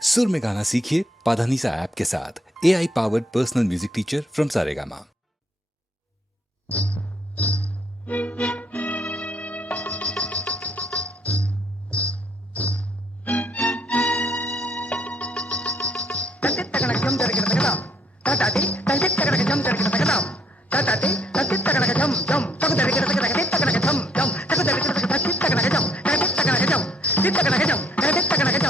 सुर में गाना सीखिए पाधानीसा ऐप के साथ A I powered personal music teacher from Saregama తగతి తగతి తగడక జం తగడక తగదాం తగతి తగతి తగడక జం జం తగ తగడక తగతి తగడక జం జం తగ తగడక తగతి తగడక జం తగతి తగడక జం తగతి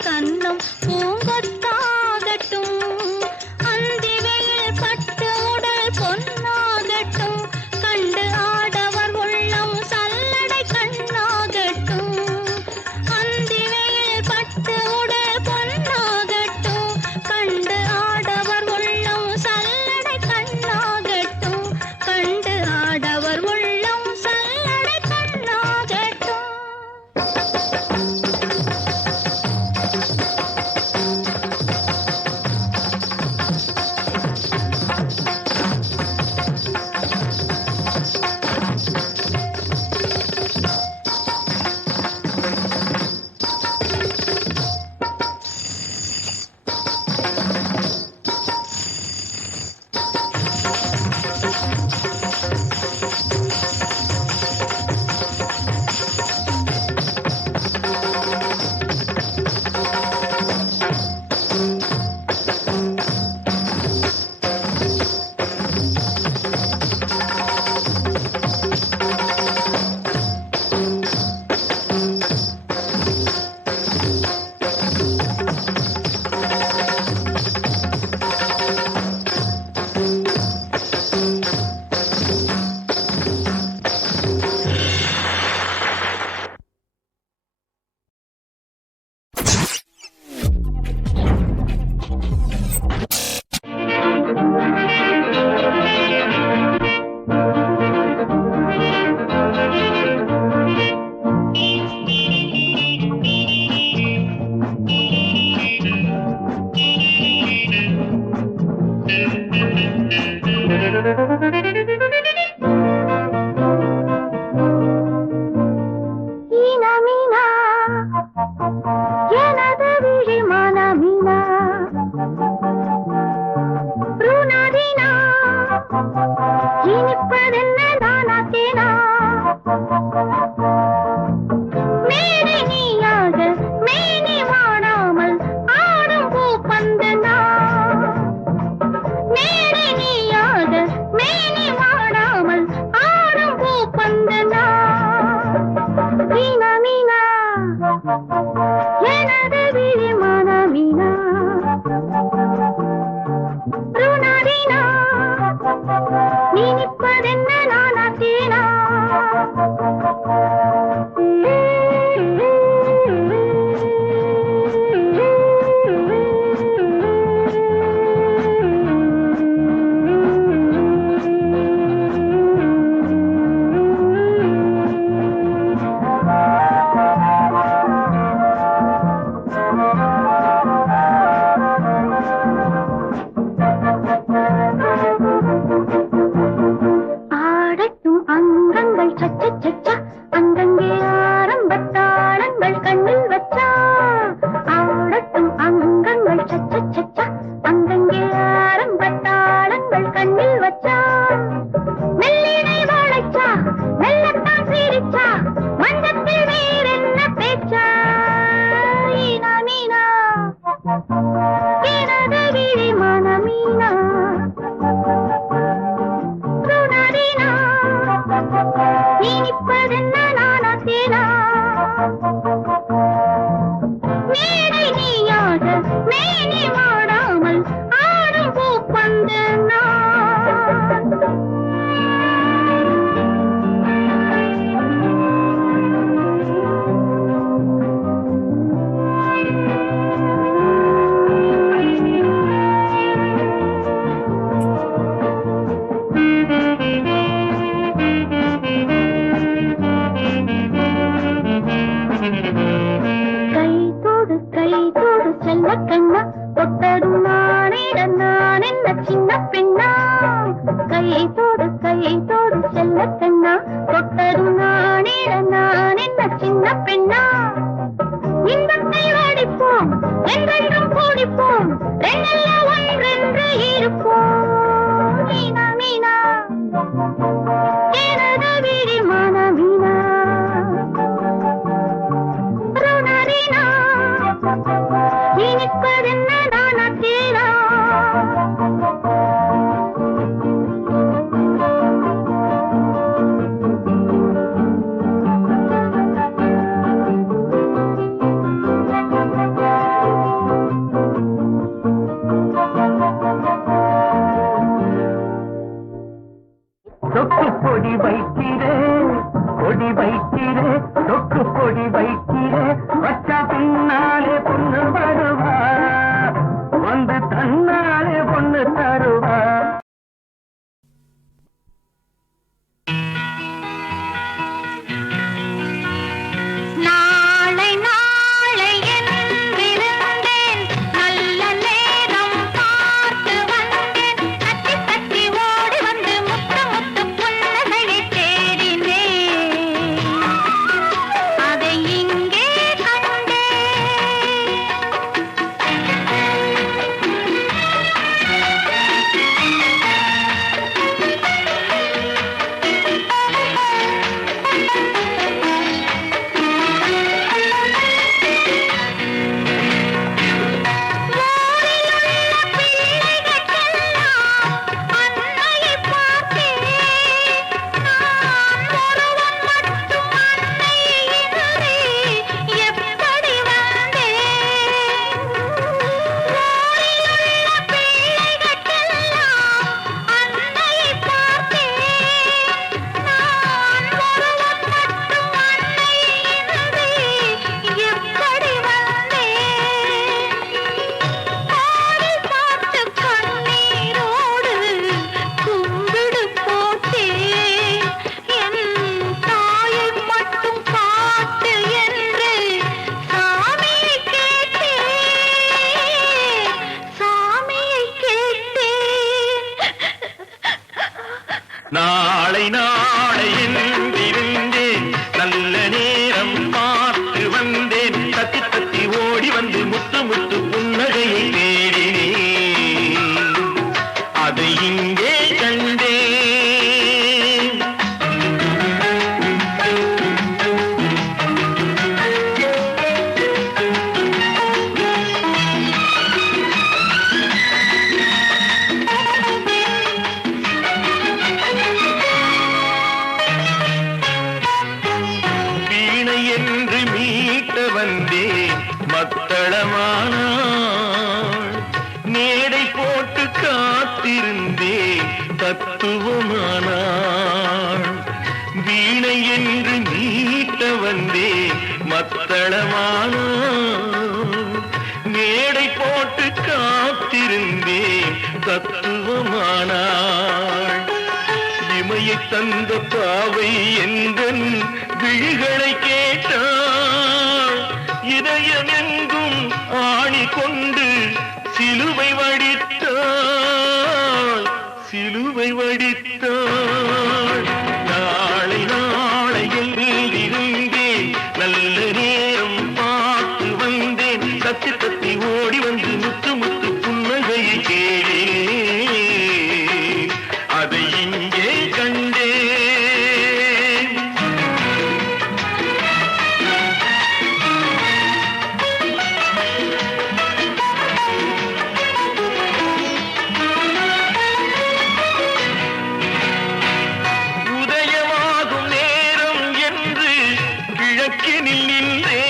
കണ്ണും யாவை எங்கள் விழிகளை கேட்டாள். இதயமெங்கும் ஆணி கொண்டு சிலுவை வடித்தாள். சிலுவை வடித்தாள். கிணக்கினில் நின்றே.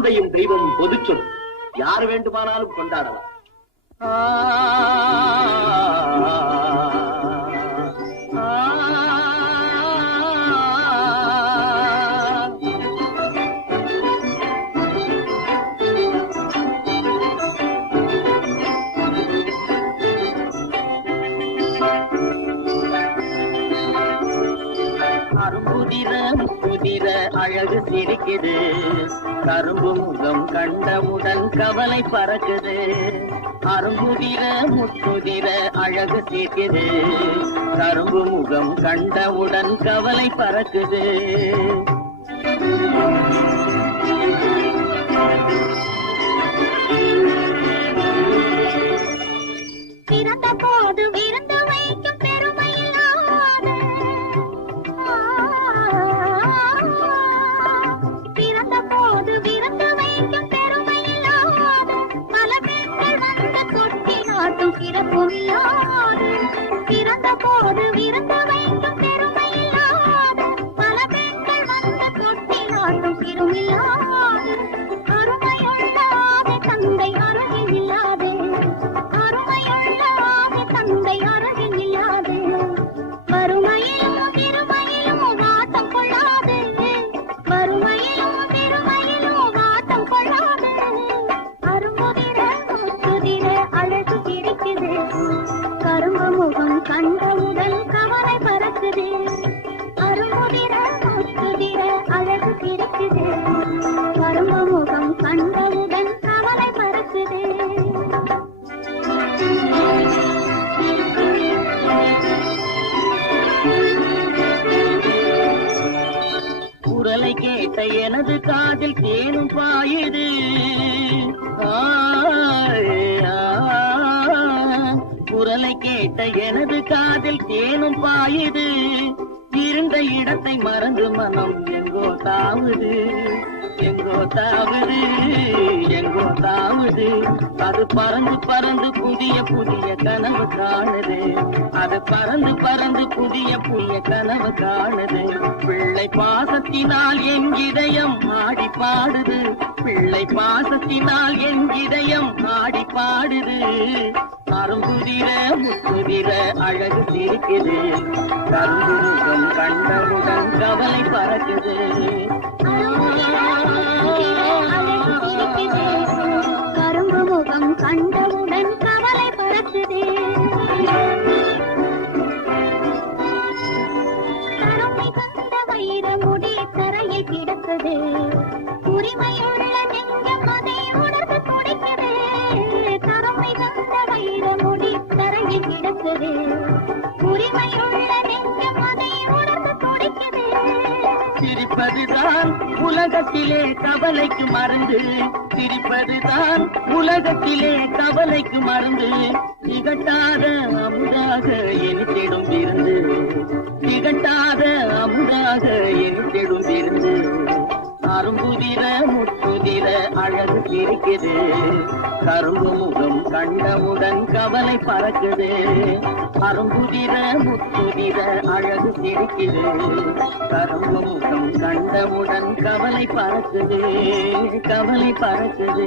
குழந்தையும் தெய்வமும் பொது சொல். யார் வேண்டுமானாலும் கொண்டாடலாம். அரும்புதிர முதிர அழகு சிரிக்குது. கரும்பு முகம் கண்டவுடன் கவலை பறக்குது. அரும்புதிர முத்துதிர அழகு சேர்க்குது. கரும்பு முகம் கண்டவுடன் கவலை பறக்குது. எங்கும் பாயுது. இருந்த இடத்தை மறந்து மனம் எங்கோ தாவுது. எங்கோ தாவுது எங்கோ தாவுது. அது பறந்து பறந்து புதிய புதிய கனவு காணுது. அது பறந்து பறந்து புதிய புதிய கனவு காணுது. பிள்ளை பாசத்தினால் என் இதயம் ஆடி பாடுது. பிள்ளை பாசத்தினால் என் இதயம் ஆடி பாடுது. அரும்புதிர முத்துதிர அழகு சிரிக்குது. கரும்பு முகம் கண்டவுடன் கவலை பறக்குது. கவலைக்கு மருந்து. சிரிப்பதுதான் உலகத்திலே கவலைக்கு மருந்து. திகட்டாத அமுதாக இனித்திடும் விருந்து திகட்டாத அமுதாக இனித்திடும் விருந்து அரும்புதிர முத்துதிர அழகு சிரிக்குது. கரும்பு முகம் கண்டவுடன் கவலை பறக்குது. அரும்புதிர முத்துதிர அழகு சிரிக்குது. கரும்பு முகம் கண்டமுடன் கவலை பறக்குது கவலை பறக்குது.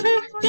Bye.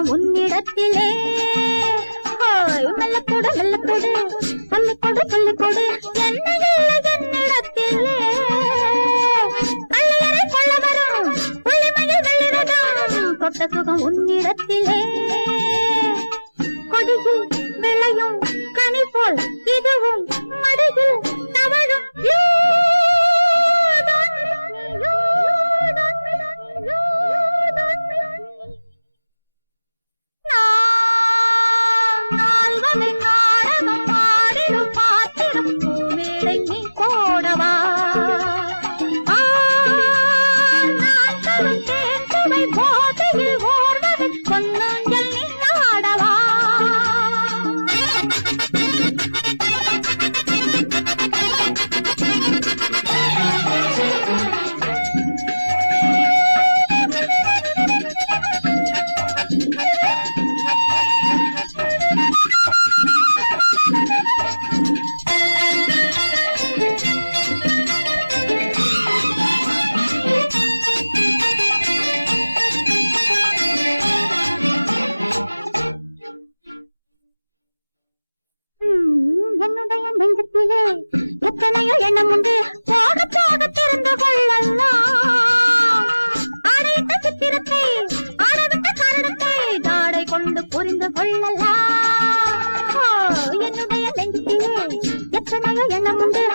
சுகம் உன்னிடத்திலே மெல்ல கொடு மெல்ல கொடு சொல்லி கொடு சொல்லி கொடு என்ன என்னிடத்திலே. அள்ளியரை கொள்ள வரும் புள்ளிமையில் வெள்ளிரதம் தொட்ட சுகம் உன்னிடத்திலே. கொடியில் விளையும் கனி போல் இதுவும் மடியில் தவழும். 吃那个盐的馒。